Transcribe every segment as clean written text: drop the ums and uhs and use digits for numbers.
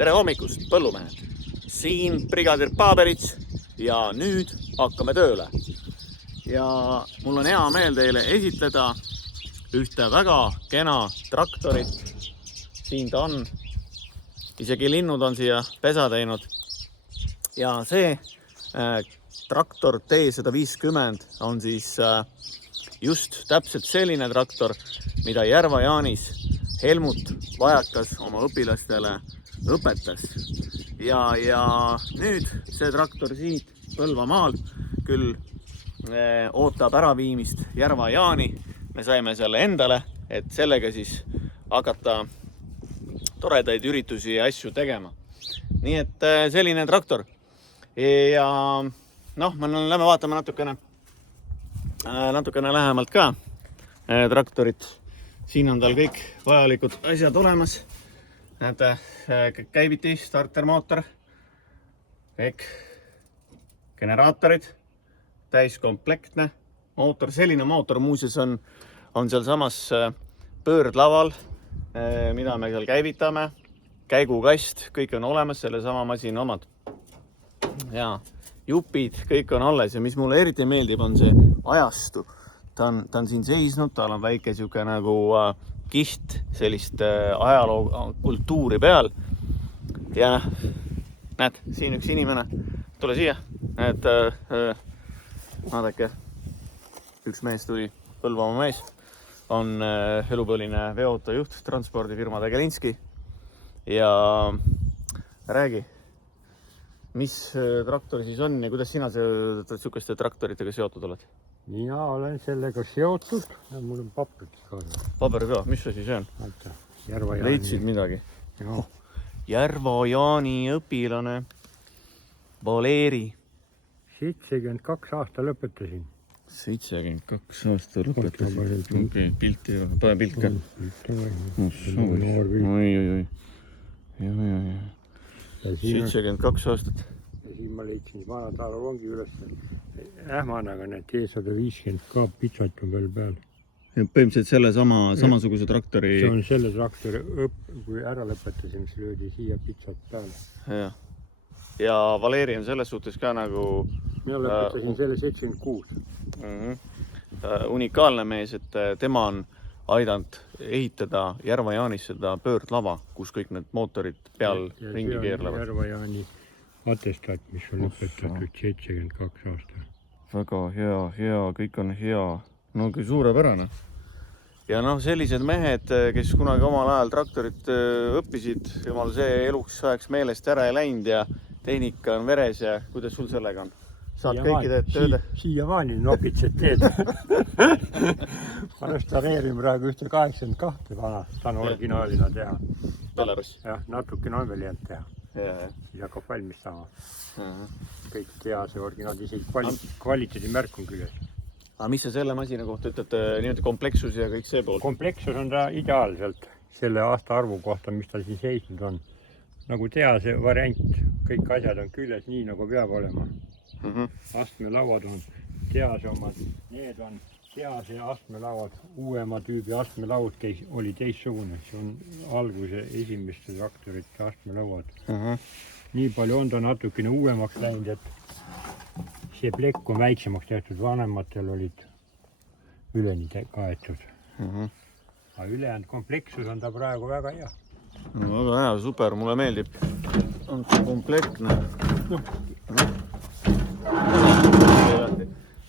Tere hommikust, põllumehed! Siin brigadir Paberits ja nüüd hakkame tööle. Ja mul on hea meel teile esitleda ühte väga kena traktorit. Siin ta on. Isegi linnud on siia pesa teinud. Ja see traktor T150 on siis just täpselt selline traktor, mida Järva-Jaanis Helmut Vajakas oma õpilastele õpetas. Ja nüüd see traktor siit Põlvamaal küll ootab äraviimist Järva-Jaani. Me saime selle endale, et sellega siis hakata toredaid üritusi ja asju tegema. Nii et selline traktor. Ja noh, me lähme vaatame natukene lähemalt ka traktorit. Siin on tal kõik vajalikud asjad olemas. Näete, käiviti, startermootor, kõik generaatorid, täiskomplektne mootor. Selline mootor muuseas on seal samas pöördlaval, mida me seal käivitame. Käigukast, kõik on olemas, selle sama masina omad. Ja jupid, kõik on alles ja mis mulle eriti meeldib, on see ajastu. Ta on siin seisnud, tal on väike siuke nagu kiht sellist ajaloo kultuuri peal. Ja näed, siin üks inimene, tule siia. Näed, vaadake, üks mees tuli, Põlvamaa mees, on elupõline veoautojuht transpordifirma Tegelinski. Ja räägi, mis traktor siis on ja kuidas sina sihukeste traktoritega seotud oled? Mina olen sellega seotud ja mul on paberid ka. Paber ka, mis see siis on? Leidsid midagi? Joo. Järva-Jaani õpilane Valeri. 72 aasta lõpetasin. 72 aasta lõpetasin. Okei, pilti ei ole. Pane pilt ka. Oi. 72 aastat. Ja siin ma leidsin vana Taaro rongi üles. Ähmanaga need T150 ka pitsat on veel peal. Ja põhimõtteliselt selle samasuguse traktori... See on selle traktori kui ära lõpetasin, mis löödi siia pitsat peale. Ja Valeri on selles suhtes ka nagu... Mina lõpetasin selle 76. Unikaalne mees, et tema on aidanud ehitada Järva-Jaanis seda pöördlava, kus kõik need mootorid peal ringi keerlevad. Järva-Jaani atestat, mis on lõpetatud 72 aastal. Väga hea, kõik on hea. No kui suurepärane. Ja noh, sellised mehed, kes kunagi omal ajal traktorit õppisid, jumal see eluks ajaks meelest ära ei läinud ja tehnika on veres ja kuidas sul sellega on? Saad kõikide tööde? Siiamaani nokitsed teed. Ma restaureerin praegu ühte 82 vana, ta on originaalina teha. Belarus? Jah, natukene on veel jäänud teha. Siis hakkab valmis saama. Kõik tea see originaal, isegi kvaliteedi märk on küljes. Aga mis sa selle masina kohta ütled, nii-öelda kompleksus ja kõik see pool? Kompleksus on ta ideaalselt selle aasta arvu kohta, mis ta siin seisnud on. Nagu tea see variant, kõik asjad on küljes nii, nagu peab olema. Astmelauad on tease omad, need on tease astmelauad, uuema tüübi astmelaud oli teissugune, see on alguse esimeste traktorite astmelauad. Nii palju on ta natukene uuemaks läinud, et see plekk on väiksemaks tehtud, vanematel olid üleni kaetud. Aga ülejäänud kompleksus on ta praegu väga hea. No, väga hea, super, mulle meeldib. On komplektne.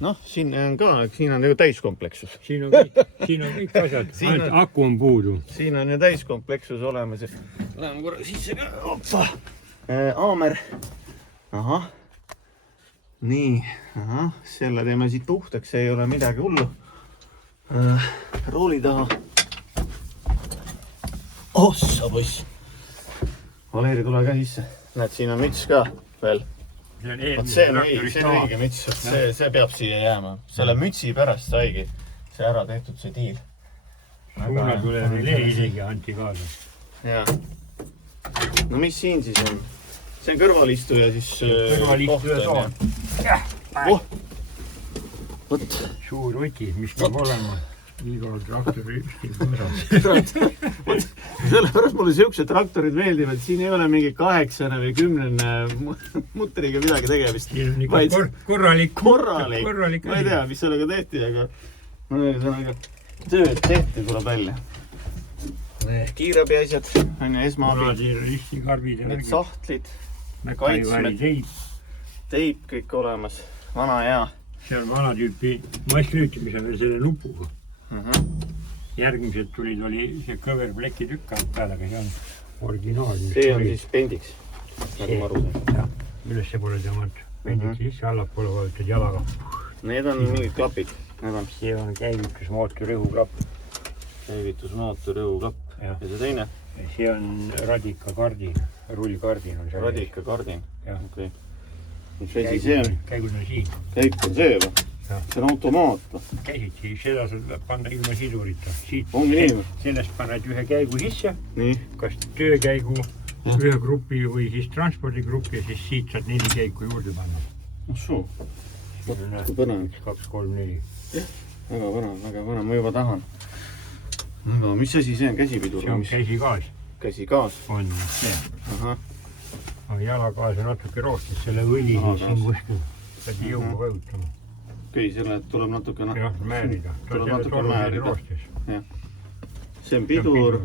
Noh, siin on ju täiskompleksus. Siin on kõik asjad, ainult aku on puudu. Siin on ju täiskompleksus olemas. Läheme korra sisse ka, oppa. Aamer. Ahah. Nii, selle teeme siit puhtaks, see ei ole midagi hullu. Rooli taha. Ossa poiss. Valeri, tule ka sisse. Näed, siin on müts ka veel. See on õige müts, see peab siia jääma. Selle mütsi pärast saigi see ära tehtud see diil. Suuna tuleb isegi anti kaasa. Jaa. No mis siin siis on? See on kõrvalistuja siis kõrvalistuja toon. Võt. Suur võti, mis peab olema. igal traktori ükstil. Sellepärast mulle siuksed traktorid meeldivad, siin ei ole mingi 8 või 10 mutriga midagi tegemist. Korralik. Ma ei tea, mis sellega tehti, aga tööd tehti, tuleb välja. Kiirabi asjad, esmaabi, need sahtlid, kaitsmed, teip kõik olemas, vana hea. See on vana tüüpi massrüüti, mis on veel selle nupuga. Järgmised tulid, oli see kõver pleki tükk alt peal, aga see on originaal. See on siis pendiks, nagu ma aru saan. Üles pole tõmmanud pendiks sisse, allapoole vajutad jalaga. Need on mingid klapid. See on käivitusmootori õhuklapp. Käivitusmootori õhuklapp. Ja see teine? See on radikakardin, rullkardin on see. Radikakardin, okei. Mis asi see on? Käigud on siin. Käik on see või? See on automaat. Käisidki, seda saad panna ilma sidurita. Ongi nii või? Sellest paned ühe käigu sisse. Nii. Kas töökäigu, ühe grupi või siis transpordigrupi ja siis siit saad 4 käiku juurde panna. Suu. Kui põnev. 1, 2, 3, 4. Väga põnev, ma juba tahan. Aga mis asi see on? Käsipidur? See on käsigaas. Käsigaas? On see. Ahah. Aga jalagaas on natuke roostis, selle õli siin kuskil. Pead jõuga vajutama. Okei, selle tuleb natuke... Jah, määrida. Tuleb natuke määrida. Roostis. See on pidur.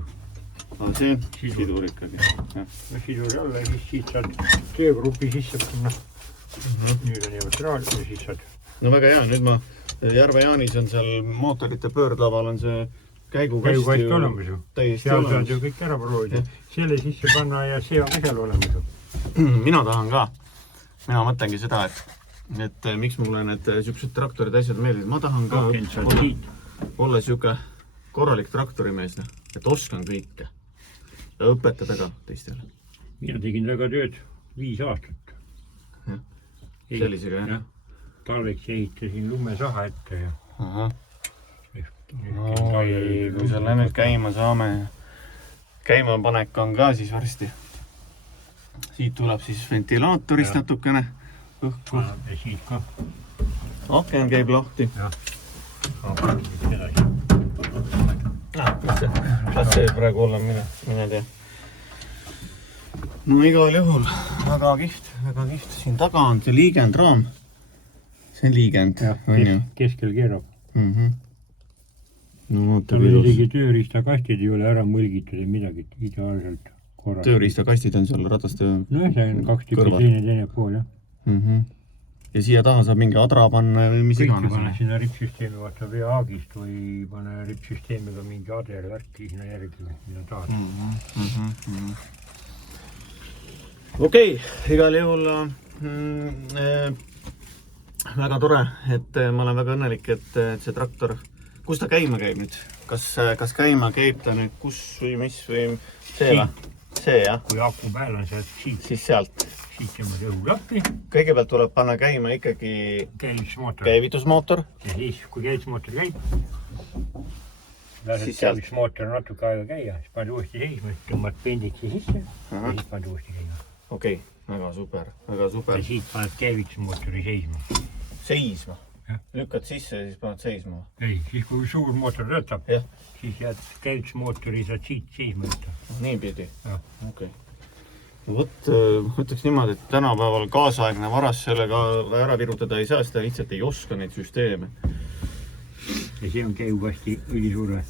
Aga see on sidur ikkagi. Sidur jälle, siis siit saad töögrupi sisse panna. Nüüd on neutraal ja siis saad... No väga hea, nüüd ma... Järve Jaanis on seal mootorite pöördlaval on see käigukast olemas ju. Seal saad ju kõik ära proovida. Selle sisse panna ja see on ka seal olemas ju. Mina tahan ka. Mina mõtlengi seda, et miks mulle need siuksed traktorid asjad meeldivad. Ma tahan ka olla siuke korralik traktorimees, et oskan kõike ja õpetada ka teistele. Mina tegin väga tööd 5 aastat. Sellisega, jah? Talveks ehitasin lumesaha ette ja... Ahah. Kui selle nüüd käima saame, käimapanek on ka siis varsti. Siit tuleb siis ventilaatorist natukene õhku. Ja siit ka. Aken käib lahti. Las see praegu olla, mine tea. No igal juhul, väga kihvt. Siin taga on see liigendraam. See on liigend, on ju? Keskel keerab. No, tal isegi tööriistakastid ei ole ära mõlgitud ja midagi ideaalselt korras. Tööriistakastid on seal rataste no see on 2 tükki teine pool, jah. Ja siia taha saab mingi adra panna või mis iganes. Kõiki pane sinna ripsüsteemi vaata veaagist või pane ripsüsteemiga mingi ader värki sinna järgi, mida tahad. Okei, igal juhul väga tore, et ma olen väga õnnelik, et see traktor kus ta käima käib nüüd? Kas käima käib ta nüüd kus või mis või see või? See, jah? Kui aku peal on sealt siit. Siis sealt. Siit jäävad õhulappi. Kõigepealt tuleb panna käima ikkagi käivitusmootor. Ja siis, kui käivitusmootor käib, lased käivitusmootor natuke aega käia, siis paned uuesti seisma, tõmbad pendiksi sisse ja siis paned uuesti käima. Okei, väga super. Ja siit paned käivitusmootori seisma. Seisma? Lükkad sisse ja siis paned seisma? Ei, siis kui suur mootor töötab, siis jääd käivitusmootori saad siit seisma võtta. Niipidi? Okei. Võt, ütleks niimoodi, et tänapäeval kaasaegne varas sellega ära virutada ei saa, seda lihtsalt ei oska neid süsteeme. Ja see on käigukasti õlisurve.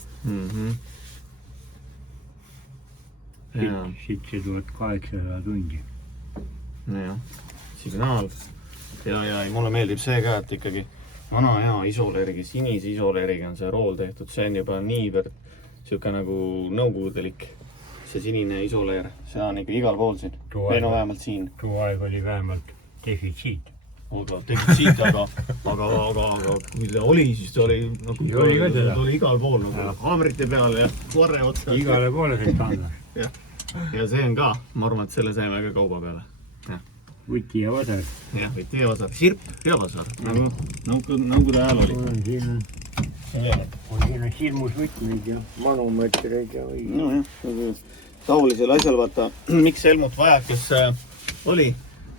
Siit see 1800 tundi. Nojah, signaal. Ja mulle meeldib see ka, et ikkagi vana hea isoleeriga, sinise isoleeriga on see rool tehtud. See on juba niivõrd siuke nagu nõukogudelik, see sinine isoleer. See on ikka igal pool siin. Või no vähemalt siin. Too aeg oli vähemalt defitsiit. Aga defitsiit, aga kui ta oli, siis ta oli igal pool nagu haamrite peal ja varre otsa. Igale poole see anda. Ja see on ka, ma arvan, et selle saime ka kauba peale. Võti ja vasar. Jah, võti ja vasar. Sirp ja vasar. Nagu ta ajal oli. Siin on silmusvõtmeid ja manomeetreid ja või... No jah, taolisel asjal vaata, miks Helmut Vajakas oli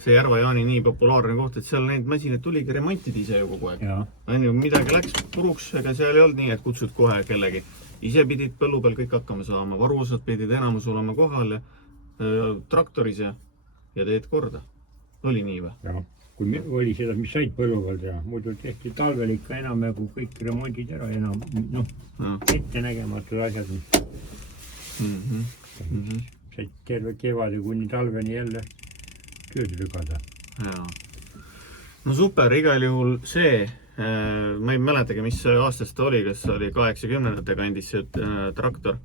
see Järva-Jaani nii populaarne koht, et seal neid masinaid tuligi remontida ise ju kogu aeg. On ju, midagi läks puruks, ega seal ei olnud nii, et kutsud kohe kellegi. Ise pidid põllu peal kõik hakkama saama, varuosad pidid enamus olema kohal ja traktoris ja teed korda. Oli nii või? Jah, kui oli seda, mis said põllu peal teha, muidu tehti talvel ikka enamjagu kõik remondid ära, ette nägematud asjad. Said terve kevade kuni talveni jälle tööd lükada. No super, igal juhul see, ma ei mäletagi, mis aastast ta oli, kas oli 80-ndate kandis see traktor,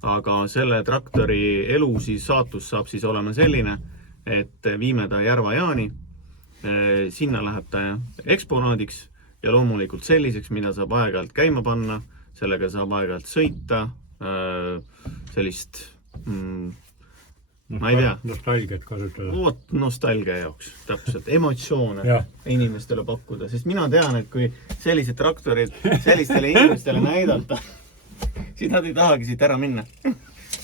aga selle traktori elu siis saatus saab siis olema selline, et viime ta Järva-Jaani, sinna läheb ta eksponaadiks ja loomulikult selliseks, mida saab aeg-ajalt käima panna, sellega saab aeg-ajalt sõita, sellist ma ei tea. Nostalgiat kasutada. Oot, nostalgia jaoks, täpselt, emotsioone inimestele pakkuda, sest mina tean, et kui sellised traktorid sellistele inimestele näidata, siis nad ei tahagi siit ära minna.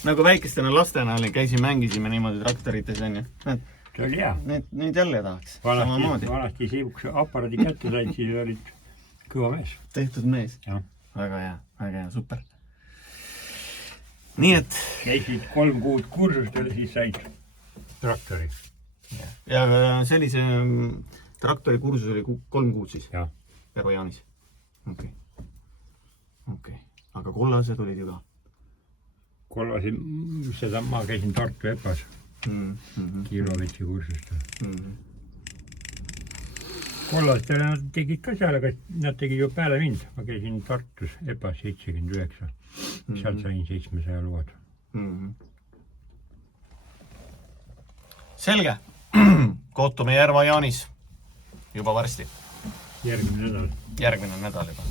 Nagu väikestena lastena käisime, mängisime niimoodi traktorites, on ju. See oli hea. Nüüd jälle tahaks. Vanasti siukse aparaadi kätte said, siis olid kõva mees. Tehtud mees. Väga hea, super. Nii et... Käisid 3 kuud kursustele, siis said traktori. Ja sellise traktori kursus oli 3 kuud siis? Järva-Jaanis? Okei. Aga kollased olid ju ka? Kollased, seda ma käisin Tartu EPAs. Kiiloveti kursustel. Kollastel nad tegid ka seal, aga nad tegid ju peale mind. Ma käisin Tartus EPAs 79. Sealt sain 700 lood. Selge. Kohtume Järva-Jaanis juba varsti. Järgmine nädal juba.